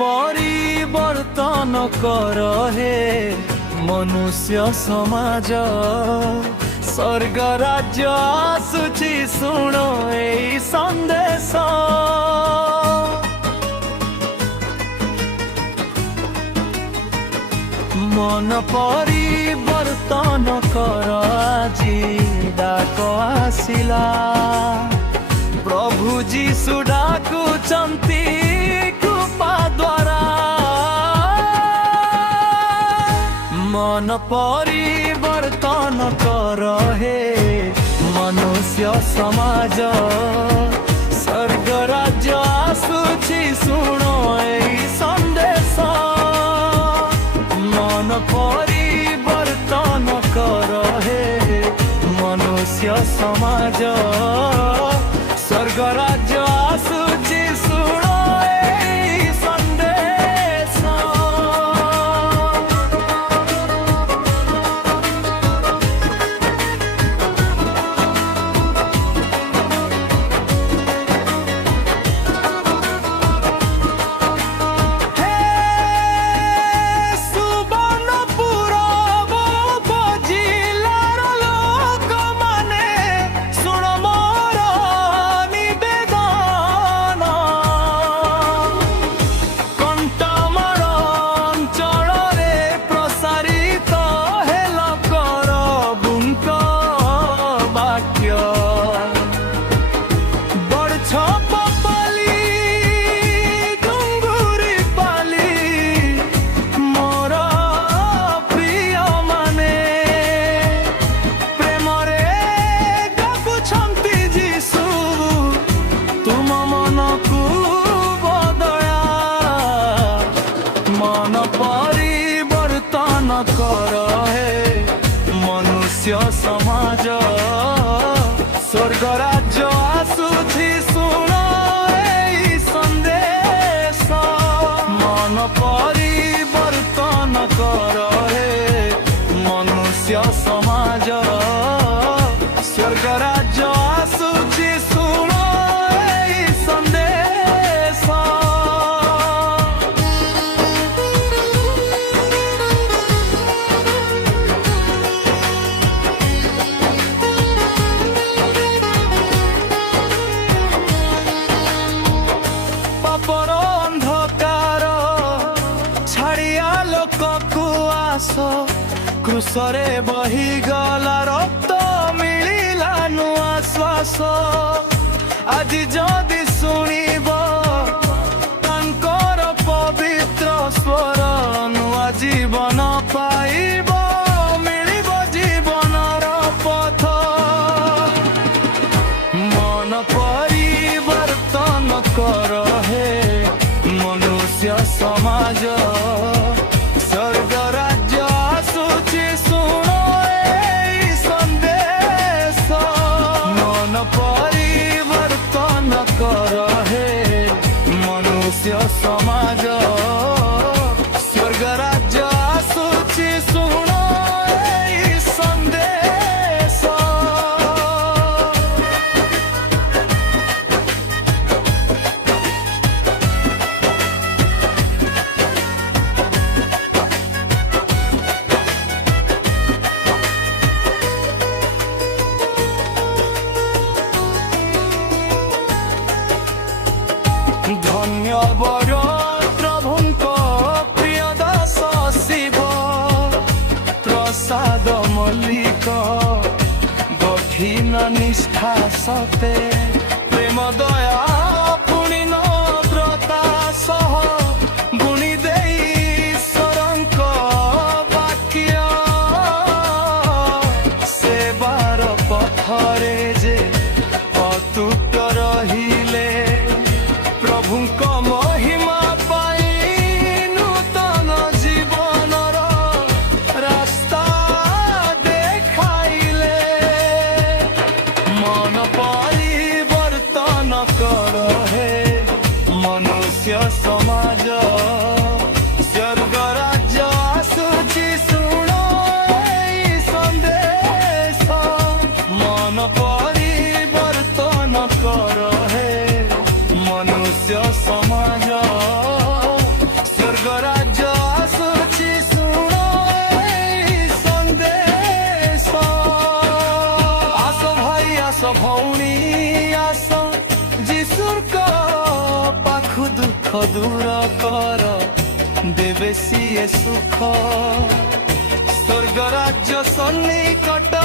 परिवर्तन कर हे मनुष्य समाज स्वर्ग राज्य आसुची शुण एई संदेश मन परिवर्तन कर आजी डाक आसिला प्रभु जीशु डाकुचंती कृपा द्वारा मन परिवर्तन कर हे मनुष्य समाज स्वर्ग राज्य आसुची शुण एई संदेश मन परिवर्तन कर हे मनुष्य समाज स्वर्ग राज्य आसुची शुण एई संदेश कर हे मनुष्य समाज स्वर्ग राज्य आसुची शुण एई संदेश मन परिवर्तन कर हे मनुष्य समाज स्वर्ग राज्य आसुची शुण एई संदेश क्रुशरे बही गला रक्त मिलिला नुआ श्वास आज जदि शुणिब तांकर पवित्र स्वर नुआ जीवन पाइब मिलिब जीवनर पथ मन परिवर्तन कर हे मनुष्य समाज स्वर्ग राज्य आसुची शुण एई संदेश मन परिवर्तन कर हे मनुष्य समाज स्वर्ग राज्य आसुची शुण एई संदेश धन्य वर प्रभुंक प्रिय दास शिव प्रसाद मल्लिक गठिन निष्ठा सते प्रेम दया पुणी नम्रता सह गुणी देई ईश्वरंक वाक्य सेवार पथरे जे अतुट रहिले प्रभुंक महिमा पाई नूतन जीवनर रास्ता देखाइले मन परिवर्तन कर हे मनुष्य समाज स्वर्ग राज्य आसुची शुण एई संदेश मन ଭଉଣୀ ଆସ ଯୀଶୁଙ୍କ ପାଖୁ ଦୁଃଖ ଦୂର କର ଦେବେ ସିଏ ସୁଖ ସ୍ୱର୍ଗ ରାଜ୍ୟ ସନ୍ନିକଟ